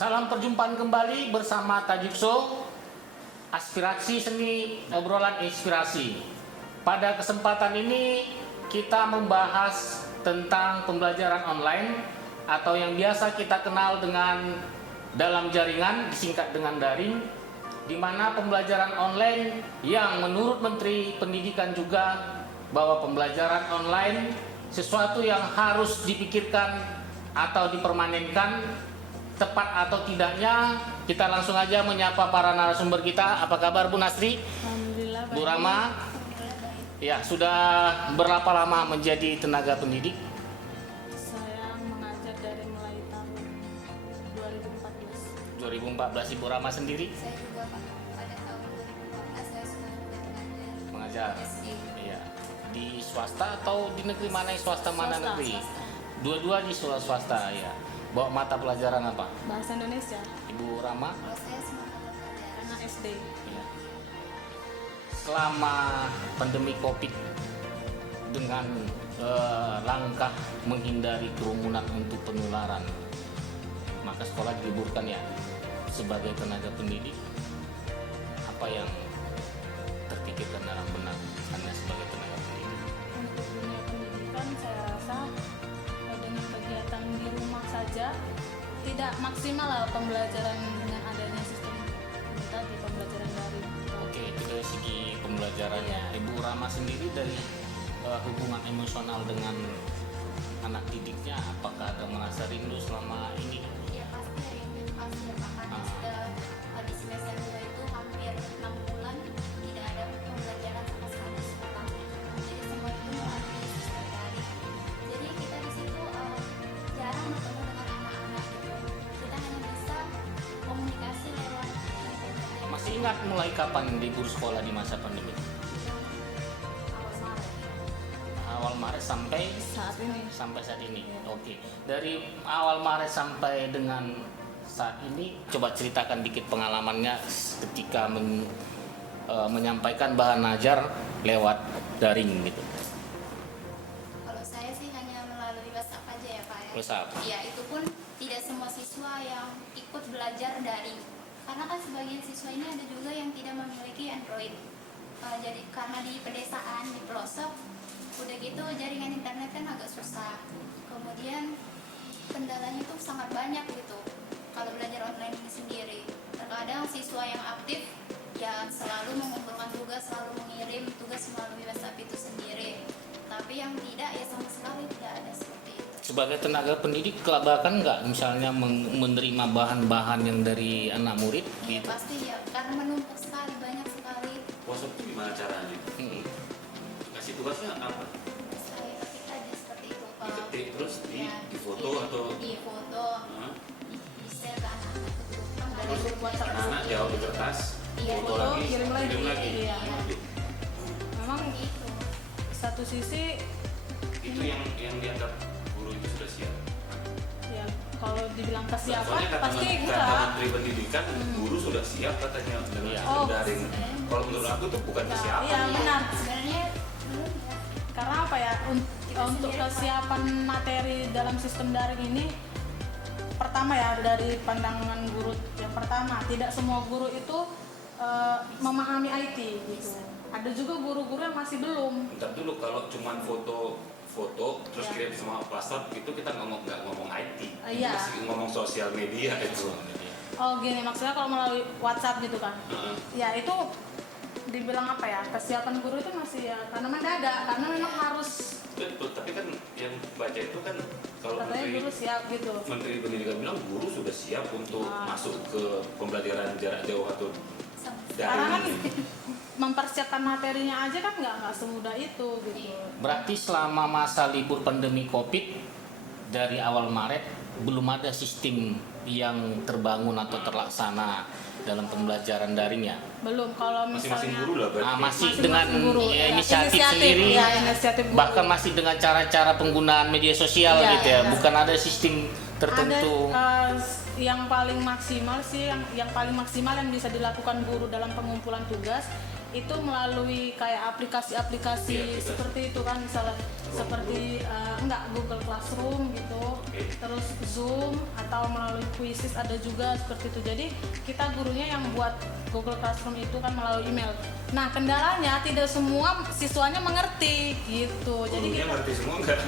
Salam perjumpaan kembali bersama Tajikso, aspirasi seni obrolan inspirasi. Pada kesempatan ini kita membahas tentang pembelajaran online atau yang biasa kita kenal dengan dalam jaringan, disingkat dengan daring, di mana pembelajaran online yang menurut Menteri Pendidikan juga bahwa pembelajaran online sesuatu yang harus dipikirkan atau dipermanenkan. Tepat atau tidaknya, kita langsung aja menyapa para narasumber kita. Apa kabar Bu Nasri? Alhamdulillah. Bu Rama? Ya, sudah berapa lama menjadi tenaga pendidik? Saya mengajar dari mulai tahun 2014. 2014. Ibu Rama sendiri? Saya juga Pak, pada tahun 2014 saya sudah Mengajar. SD. Iya. Di swasta atau di negeri mana? Swasta mana Swasta, negeri? swasta. Dua-dua di swasta ya. Bawa mata pelajaran apa? Bahasa Indonesia, Ibu Rama? Kalau saya semua mata pelajaran. anak SD. Ya. Selama pandemi COVID dengan langkah menghindari kerumunan untuk penularan, maka sekolah diliburkan ya. Sebagai tenaga pendidik, apa yang terpikirkan dalam benak Anda sebagai tenaga pendidik? Untuk dunia pendidikan saya rasa dengan kegiatan di rumah saja tidak maksimal lah pembelajaran dengan adanya sistem ini tadi, pembelajaran daring. Oke, itu dari segi pembelajarannya. Ibu Rama sendiri dari hubungan emosional dengan anak didiknya, apakah ada merasa rindu selama ini? Ya pasti rindu pasti karena sudah habis semester 2 itu hampir 6 bulan tidak ada pembelajaran sama sekali di sekolah. Jadi semua itu melalui sistem daring. Jadi kita di situ jarang bertemu dengan anak-anak gitu. Kita hanya bisa komunikasi lewat internet. Masih ingat mulai kapan libur sekolah di masa pandemi? Awal Maret. Awal Maret sampai Saat ini saat ini. Oke. Dari awal Maret sampai dengan saat ini, coba ceritakan dikit pengalamannya ketika menyampaikan bahan ajar lewat daring gitu. Kalau saya sih hanya melalui WhatsApp aja ya Pak ya. WhatsApp. Ya itu pun tidak semua siswa yang ikut belajar daring. Karena kan sebagian siswa ini ada juga yang tidak memiliki Android. Jadi karena di pedesaan, di pelosok, udah gitu jaringan internet kan agak susah. Kemudian kendalanya tuh sangat banyak gitu. Kalau belajar online ini sendiri, terkadang siswa yang aktif ya selalu mengumpulkan tugas, selalu mengirim tugas melalui WhatsApp itu sendiri. Tapi yang tidak ya sama sekali tidak ada seperti itu. Sebagai tenaga pendidik, kelabakan nggak misalnya menerima bahan-bahan yang dari anak murid Ya gitu? pasti ya, karena menumpuk sekali, banyak sekali. WhatsApp itu gimana caranya? Hmm. Kasih tugasnya apa? Saya ketik aja seperti itu Pak. Diketik terus Ya, di foto atau di foto, Hah? di share ke anak-anak itu. Kan ada Terus grup WhatsApp. anak-anak jawab di kertas, Iya, foto foto, lagi, kirim lagi. Iya. Gitu. memang itu. satu sisi Itu yang dianggap guru itu sudah siap. ya kalau dibilang kesiapan Soalnya kata pasti kata enggak. Menteri Pendidikan, guru sudah siap katanya dengan Iya. sistem Oh, daring. Kalau menurut aku itu bukan Nah, kesiapan. iya benar. Sebenarnya belum ya. Karena apa ya, untuk kesiapan materi dalam sistem daring ini, pertama ya dari pandangan guru yang pertama, tidak semua guru itu memahami IT gitu. Ada juga guru-guru yang masih belum. Bentar dulu, kalau cuman foto terus Iya. kirim semua WhatsApp itu kita nggak ngomong IT, Iya. masih ngomong sosial media itu. Oh gini, maksudnya kalau melalui WhatsApp gitu kan. Heeh. Ya itu dibilang apa ya, kesiapan guru itu masih ya karena mendadak, karena memang harus Betul, tapi kan yang baca itu kan kalau katanya Menteri guru siap gitu. Menteri Pendidikan bilang guru sudah siap untuk Ah. masuk ke pembelajaran jarak jauh atau Karena kan daring. mempersiapkan materinya aja kan nggak semudah itu gitu. Berarti selama masa libur pandemi COVID dari awal Maret belum ada sistem yang terbangun atau terlaksana dalam pembelajaran daring ya? Belum, kalau Masing-masing misalnya guru lah berarti. Masih Masing-masing dengan guru, ya, ya, inisiatif inisiatif, sendiri, ya, inisiatif guru. bahkan masih dengan cara-cara penggunaan media sosial Iya, gitu ya, iya. bukan ada sistem tertentu. Ada yang paling maksimal sih, yang paling maksimal yang bisa dilakukan guru dalam pengumpulan tugas itu melalui kayak aplikasi-aplikasi Iya, seperti itu kan, misalnya seperti Google Classroom gitu, terus Zoom atau melalui Quizzes ada juga seperti itu. Jadi kita gurunya yang buat Google Classroom itu kan melalui email. Nah kendalanya tidak semua siswanya mengerti gitu. Jadi Gurunya ngerti semua enggak?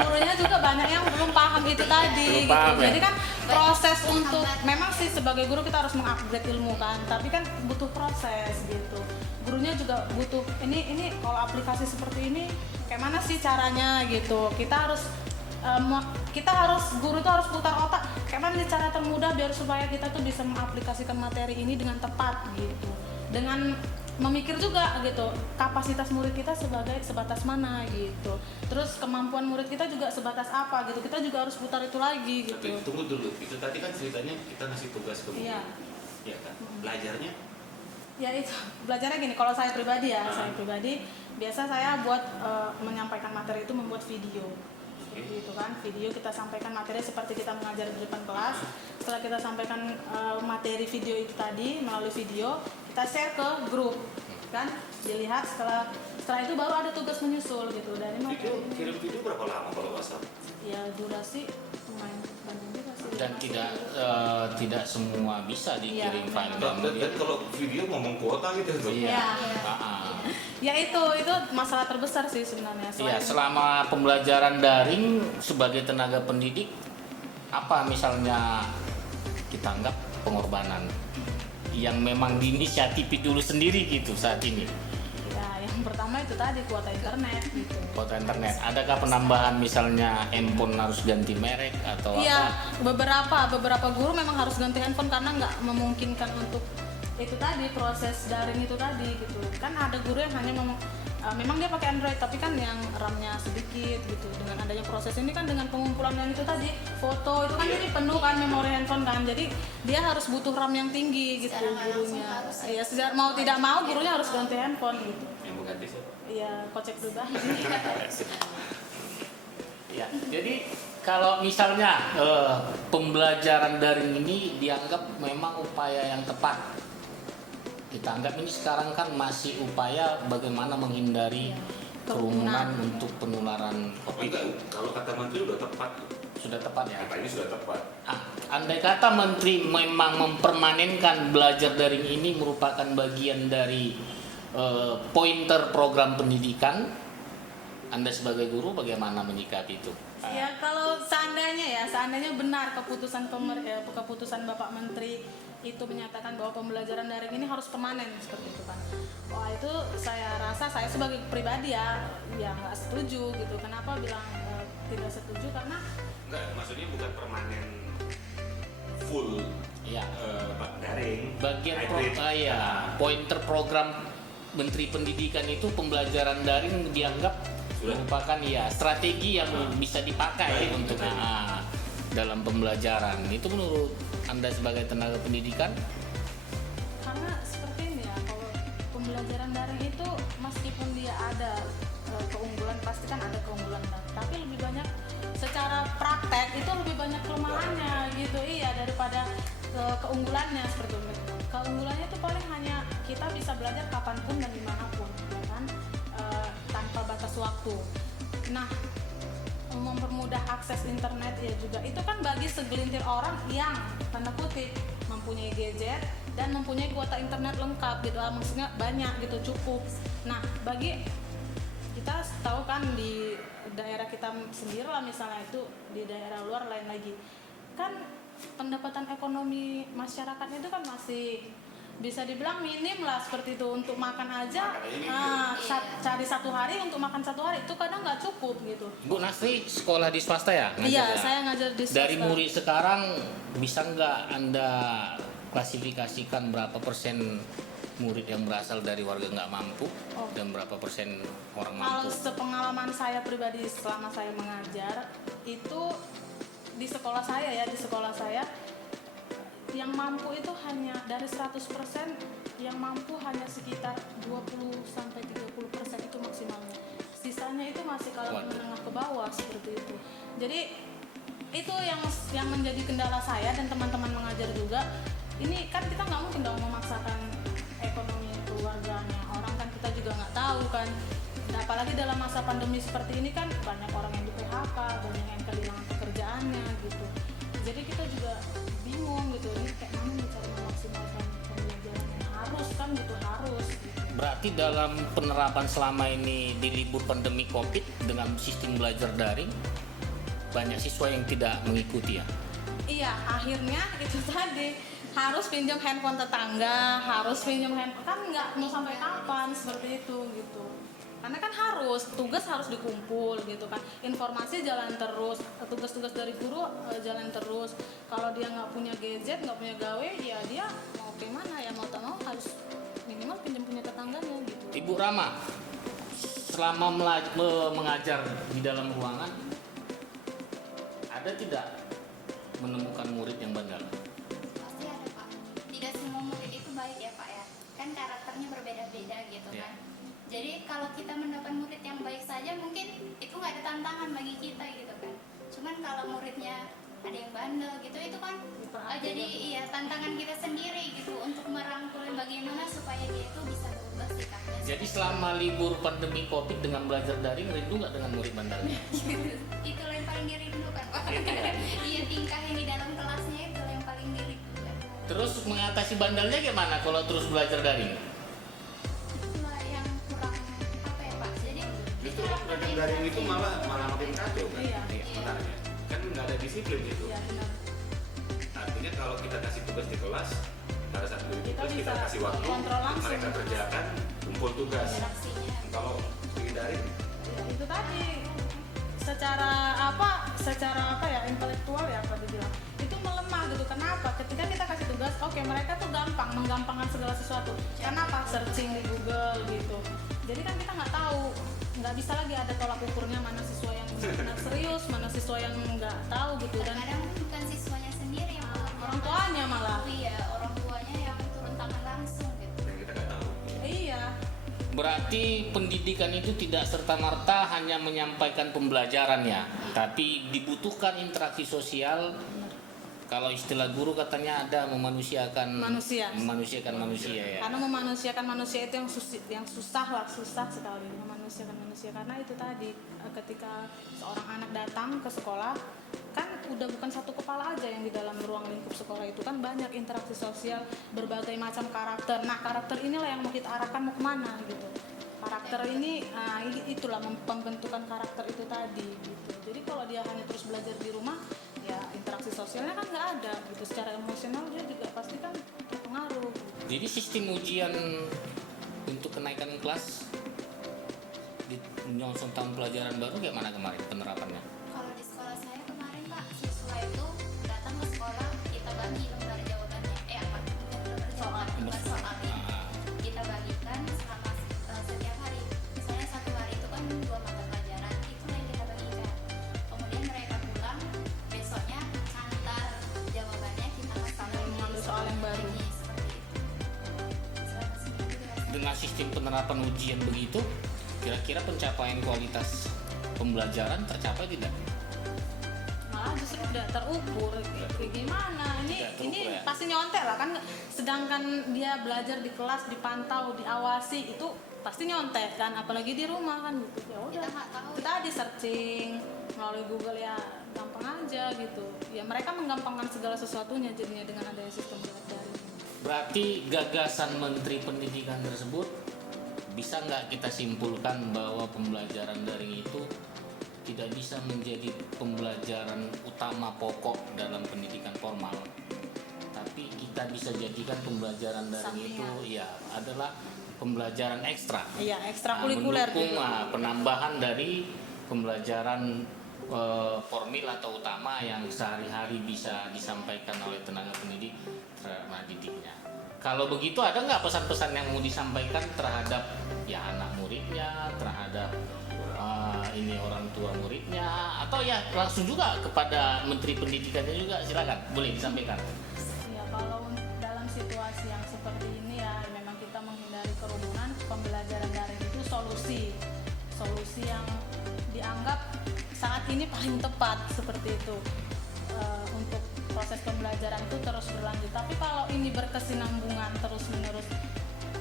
gurunya juga banyak yang belum paham itu tadi. Belum Gitu. paham, ya? Jadi kan proses untuk memang sih sebagai guru kita harus mengupgrade ilmu kan, tapi kan butuh proses gitu. Gurunya juga butuh ini kalau aplikasi seperti ini kayak mana sih caranya gitu. Guru tuh harus putar otak kayak mana sih cara termudah biar supaya kita tuh bisa mengaplikasikan materi ini dengan tepat gitu. Dengan memikir juga gitu kapasitas murid kita sebatas mana gitu, terus kemampuan murid kita juga sebatas apa gitu, kita juga harus putar itu lagi gitu. Tapi tunggu dulu, itu tadi kan ceritanya kita ngasih tugas ke Iya. Ya kan? Belajarnya Ya itu belajarnya gini, kalau saya pribadi saya pribadi biasa saya buat menyampaikan materi itu membuat video seperti itu kan, video kita sampaikan materi seperti kita mengajar di depan kelas. Setelah kita sampaikan materi video itu tadi melalui video, kita share ke grup kan, dilihat setelah itu baru ada tugas menyusul gitu dari materi ini. kirim video berapa lama kalau WhatsApp? Ya durasi lumayan panjang juga sih. Dan tidak semua bisa dikirim Iya. file Dan kalau video ngomong kuota gitu tuh. Iya. Iya. Ah. Ya itu masalah terbesar sih sebenarnya. Iya, Selain- selama pembelajaran daring sebagai tenaga pendidik, apa misalnya kita anggap pengorbanan yang memang diinisiatif dulu sendiri gitu saat ini? Ya, yang pertama itu tadi kuota internet gitu. Kuota internet, adakah penambahan misalnya handphone harus ganti merek atau Iya, apa? beberapa guru memang harus ganti handphone karena nggak memungkinkan untuk itu tadi proses daring itu tadi gitu. Kan ada guru yang hanya memang dia pakai Android tapi kan yang RAM-nya sedikit gitu. Dengan adanya proses ini kan dengan pengumpulan yang itu tadi foto itu kan jadi penuh kan memori handphone kan. Jadi dia harus butuh RAM yang tinggi gitu Secara nggak langsung gurunya. harus. Iya, mau tidak mau gurunya harus ganti handphone gitu. Yang mau ganti siapa? Iya, kocek pribadi. Ya, jadi kalau misalnya pembelajaran daring ini dianggap memang upaya yang tepat, kita anggap ini sekarang kan masih upaya bagaimana menghindari kerumunan untuk penularan Tapi COVID. enggak, kalau kata menteri udah tepat. Sudah tepat ya? Kata ini sudah tepat. Andai kata menteri memang mempermanenkan belajar daring ini merupakan bagian dari pointer program pendidikan, Anda sebagai guru bagaimana menyikapi itu? Ya kalau seandainya benar keputusan Bapak Menteri itu menyatakan bahwa pembelajaran daring ini harus permanen seperti itu kan. Wah itu saya rasa saya sebagai pribadi ya nggak setuju gitu. Kenapa bilang tidak setuju? Karena Enggak, maksudnya bukan permanen full Ya, daring. bagian hybrid. pointer program Menteri Pendidikan itu pembelajaran daring dianggap Sudah. merupakan strategi yang bisa dipakai Baik, untuk betul. dalam pembelajaran. Itu menurut Anda sebagai tenaga pendidikan? karena seperti ini ya, kalau pembelajaran daring itu meskipun dia ada keunggulan, pasti kan ada keunggulan, tapi lebih banyak secara praktek itu lebih banyak kelemahannya gitu. Iya, daripada keunggulannya seperti itu. Keunggulannya itu paling hanya kita bisa belajar kapanpun dan dimanapun, ya kan, tanpa batas waktu. Nah, mempermudah akses internet ya juga itu kan bagi segelintir orang yang tanda kutip mempunyai gadget dan mempunyai kuota internet lengkap gitu, maksudnya banyak gitu, cukup. Nah bagi kita tahu kan di daerah kita sendiri lah, misalnya itu di daerah luar lain lagi kan, pendapatan ekonomi masyarakatnya itu kan masih bisa dibilang minim lah seperti itu. Untuk makan aja cari satu hari untuk makan satu hari itu kadang nggak cukup gitu. Bu Nasri sekolah di swasta ya? Iya, Ngajar ya? saya ngajar di swasta. Dari murid sekarang bisa nggak Anda klasifikasikan berapa persen murid yang berasal dari warga nggak mampu dan berapa persen orang Kalau mampu? sepengalaman saya pribadi selama saya mengajar itu di sekolah saya yang mampu itu hanya dari 100%, yang mampu hanya sekitar 20-30% itu maksimalnya. Sisanya itu masih kalangan menengah ke bawah seperti itu. Jadi itu yang menjadi kendala saya dan teman-teman mengajar juga. Ini kan kita nggak mungkin dong memaksakan ekonomi itu keluarganya. Orang kan kita juga nggak tahu kan. Nah, apalagi dalam masa pandemi seperti ini kan banyak orang yang di PHK, banyak yang kehilangan pekerjaannya gitu. Jadi kita juga bingung gitu, ini kayak mana nih cara memaksimalkan pembelajaran yang harus kan gitu, harus gitu. Berarti dalam penerapan selama ini di libur pandemi COVID dengan sistem belajar daring, banyak siswa yang tidak mengikuti ya? Iya, akhirnya itu tadi harus pinjam handphone tetangga, harus pinjam handphone, kan nggak mau sampai kapan seperti itu gitu. Karena kan tugas harus dikumpul gitu kan, informasi jalan terus, tugas-tugas dari guru jalan terus. Kalau dia nggak punya gadget, nggak punya gawe, ya dia mau gimana ya, mau tak mau harus minimal pinjam punya tetangganya gitu. Ibu Rama, selama mengajar di dalam ruangan, ada tidak menemukan murid yang bandel? Pasti ada Pak. Tidak semua murid itu baik ya Pak ya. Kan karakternya berbeda-beda gitu Ya. kan. Jadi kalau kita mendapat murid yang baik saja mungkin itu nggak ada tantangan bagi kita gitu kan. Cuman kalau muridnya ada yang bandel gitu itu kan jadi iya tantangan kita sendiri gitu untuk merangkul bagaimana supaya dia itu bisa berubah sikapnya. Jadi selama libur pandemi COVID dengan belajar daring, rindu nggak dengan murid bandelnya? Itulah yang paling dirindukan Pak. Iya tingkah yang di dalam kelasnya itu yang paling dirindukan. Terus mengatasi bandelnya gimana kalau terus belajar daring? Itulah yang kurang apa ya Pak. Jadi Justru belajar daring itu malah makin kacau kan? Iya. Sebenarnya kan nggak ada disiplin itu. Iya, benar. Artinya kalau kita kasih tugas di kelas, pada saat beri Kita tugas kita bisa kasih waktu, kontrol langsung. mereka kerjakan, kumpul tugas. interaksinya. Kalau di daring, Ya, itu tadi secara apa ya, intelektual ya apa dibilang itu melemah gitu. Kenapa? Ketika kita kasih tugas, oke, mereka tuh menggampangkan segala sesuatu. Kenapa? Searching di Google gitu. Jadi kan kita nggak tahu, nggak bisa lagi ada tolak ukurnya mana siswa yang benar serius, mana siswa yang nggak tahu gitu. Dan Kadang bukan siswanya sendiri yang orang tuanya malah. Iya, orang tuanya yang turun tangan langsung gitu. yang kita nggak tahu. Iya. Berarti pendidikan itu tidak serta-merta hanya menyampaikan pembelajarannya, tapi dibutuhkan interaksi sosial. Kalau istilah guru katanya ada memanusiakan Manusia. manusia ya. Karena memanusiakan manusia itu yang susah sekali memanusiakan manusia. Karena itu tadi ketika seorang anak datang ke sekolah kan udah bukan satu kepala aja yang di dalam ruang lingkup sekolah itu kan banyak interaksi sosial, berbagai macam karakter. Nah karakter inilah yang mau kita arahkan mau kemana gitu. Karakter ini, itulah pembentukan karakter itu tadi gitu. Jadi kalau dia hanya terus belajar di rumah, ya interaksi sosialnya kan nggak ada gitu. Secara emosional dia juga pasti kan terpengaruh. Jadi sistem ujian untuk kenaikan kelas di menyongsong tahun pelajaran baru gimana kemarin penerapannya? Kalau di sekolah saya kemarin Pak, siswa itu datang ke sekolah, kita bagi lembar jawabannya. Lembar soalnya. Kita bagikan selama setiap hari. Misalnya satu hari itu kan 2 mata pelajaran, itu yang kita bagikan. Kemudian mereka pulang, besoknya antar jawabannya kita kasih Sambil mengambil soal yang baru. lagi, seperti itu. Selama seminggu dirasakan. Dengan sistem penerapan ujian begitu, kira-kira pencapaian kualitas pembelajaran tercapai tidak? Malah justru tidak terukur. Kayak gimana ini Tidak terukur, ini ya? pasti nyontek lah kan, sedangkan dia belajar di kelas dipantau diawasi itu pasti nyontek kan, apalagi di rumah kan gitu. Ya udah Kita nggak tahu. kita tadi searching melalui Google ya gampang aja gitu. Ya mereka menggampangkan segala sesuatunya jadinya dengan adanya sistem belajar daring. Berarti gagasan Menteri Pendidikan tersebut bisa nggak kita simpulkan bahwa pembelajaran daring itu tidak bisa menjadi pembelajaran utama pokok dalam pendidikan formal, tapi kita bisa jadikan pembelajaran daring itu ya adalah pembelajaran ekstra. Iya, ekstrakurikuler Mendukung gitu. penambahan dari pembelajaran formil atau utama yang sehari-hari bisa disampaikan oleh tenaga pendidik terhadap didiknya. Kalau begitu ada nggak pesan-pesan yang mau disampaikan terhadap ya anak muridnya, terhadap ini orang tua muridnya, atau ya langsung juga kepada Menteri Pendidikannya juga, silakan boleh disampaikan. Ya kalau dalam situasi yang seperti ini ya memang kita menghindari kerumunan, pembelajaran daring itu solusi yang dianggap saat ini paling tepat seperti itu. Untuk proses pembelajaran itu terus berlanjut. Tapi kalau ini berkesinambungan terus menerus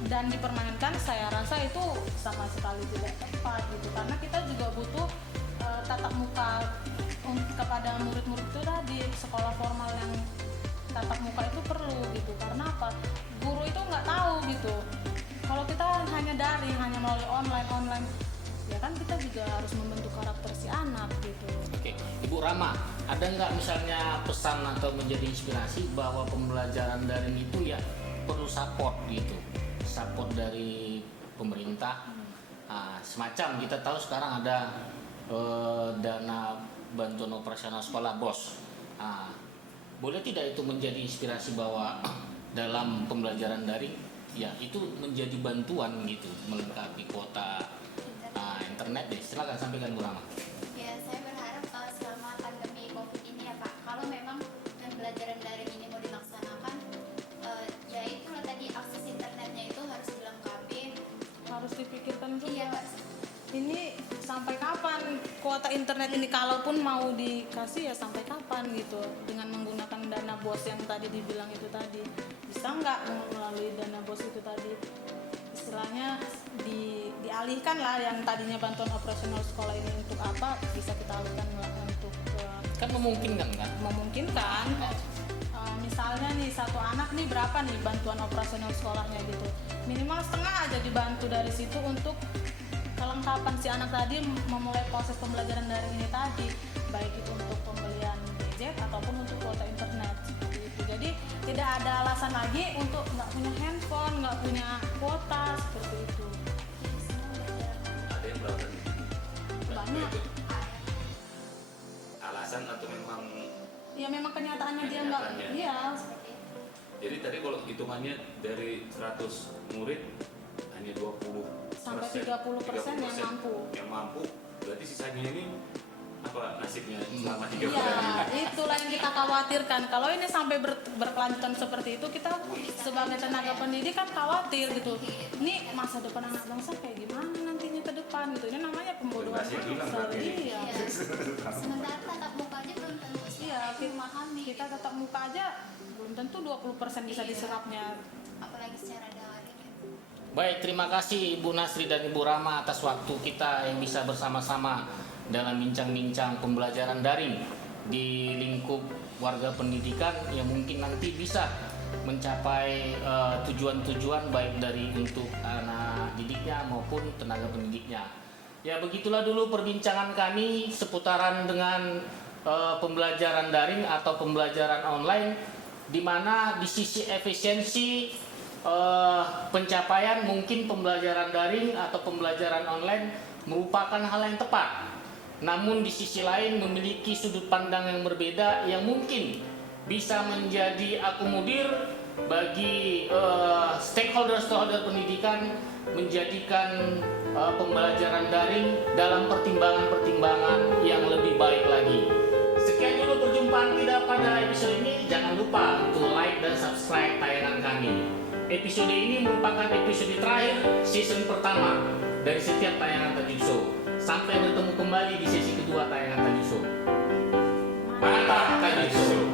dan dipermainkan, saya rasa itu sama sekali tidak tepat gitu, karena kita juga butuh tatap muka kepada murid-murid itu tadi. Sekolah formal yang tatap muka itu perlu gitu, karena apa, guru itu nggak tahu gitu. Kalau kita hanya daring, hanya melalui online ya kan kita juga harus membentuk karakter si anak gitu. Oke, Ibu Rama, ada nggak misalnya pesan atau menjadi inspirasi bahwa pembelajaran daring itu ya perlu support gitu, support dari pemerintah. Nah, semacam kita tahu sekarang ada dana bantuan operasional sekolah BOS. Nah, boleh tidak itu menjadi inspirasi bahwa dalam pembelajaran daring ya itu menjadi bantuan gitu melengkapi kuota internet deh. Silakan sampaikan Bu Rama. Ya, saya berharap selama pandemi COVID ini ya Pak, kalau memang pembelajaran daring ini mau dilaksanakan, ya itulah tadi akses internetnya itu harus dilengkapi. Harus dipikirkan juga. Iya Pak. Ini sampai kapan kuota internet ini, kalaupun mau dikasih ya sampai kapan gitu, dengan menggunakan dana BOS yang tadi dibilang itu tadi. Bisa nggak melalui dana BOS itu tadi, istilahnya dialihkan lah yang tadinya bantuan operasional sekolah ini untuk apa, bisa kita alihkan untuk Kan memungkinkan kan? memungkinkan. Misalnya nih satu anak nih berapa nih bantuan operasional sekolahnya gitu, minimal setengah aja dibantu dari situ untuk kelengkapan si anak tadi memulai proses pembelajaran daring ini tadi, baik itu untuk pembelian gadget ataupun untuk kuota internet seperti itu. Jadi tidak ada alasan lagi untuk nggak punya handphone, nggak punya kuota seperti itu. Jadi semua belajar Ada yang beralasan Banyak. itu alasan atau memang Ya memang kenyataannya dia nggak, Kenyataannya. iya. seperti itu. jadi tadi kalau hitungannya dari 100 murid hanya 20 Sampai 30% yang mampu. berarti sisanya ini apa nasibnya selama 3 bulan Iya, ini? itulah yang kita khawatirkan. Kalau ini sampai berkelanjutan seperti itu, kita sebagai tenaga pendidik kan khawatir gitu. Ini masa depan anak bangsa kayak gimana nantinya ke depan gitu. Ini namanya pembodohan Generasi hilang bangsa. berarti. Iya. Iya. Sementara tatap muka aja belum tentu Iya, memahami. kita tetap muka aja belum tentu 20% bisa diserapnya. Apalagi secara daring. Baik, terima kasih Ibu Nasri dan Ibu Rama atas waktu kita yang bisa bersama-sama dalam bincang-bincang pembelajaran daring di lingkup warga pendidikan yang mungkin nanti bisa mencapai tujuan-tujuan baik dari untuk anak didiknya maupun tenaga pendidiknya. Ya, begitulah dulu perbincangan kami seputaran dengan pembelajaran daring atau pembelajaran online, di mana di sisi efisiensi pencapaian mungkin pembelajaran daring atau pembelajaran online merupakan hal yang tepat. Namun di sisi lain memiliki sudut pandang yang berbeda yang mungkin bisa menjadi akomodir bagi stakeholder pendidikan menjadikan pembelajaran daring dalam pertimbangan-pertimbangan yang lebih baik lagi. Sekian dulu perjumpaan kita pada episode ini. Jangan lupa untuk like dan subscribe tayangan kami. Episode ini merupakan episode terakhir season pertama dari setiap tayangan Tajud Show. Sampai bertemu kembali di sesi kedua tayangan Tajud Show. Mantap Tajud Show.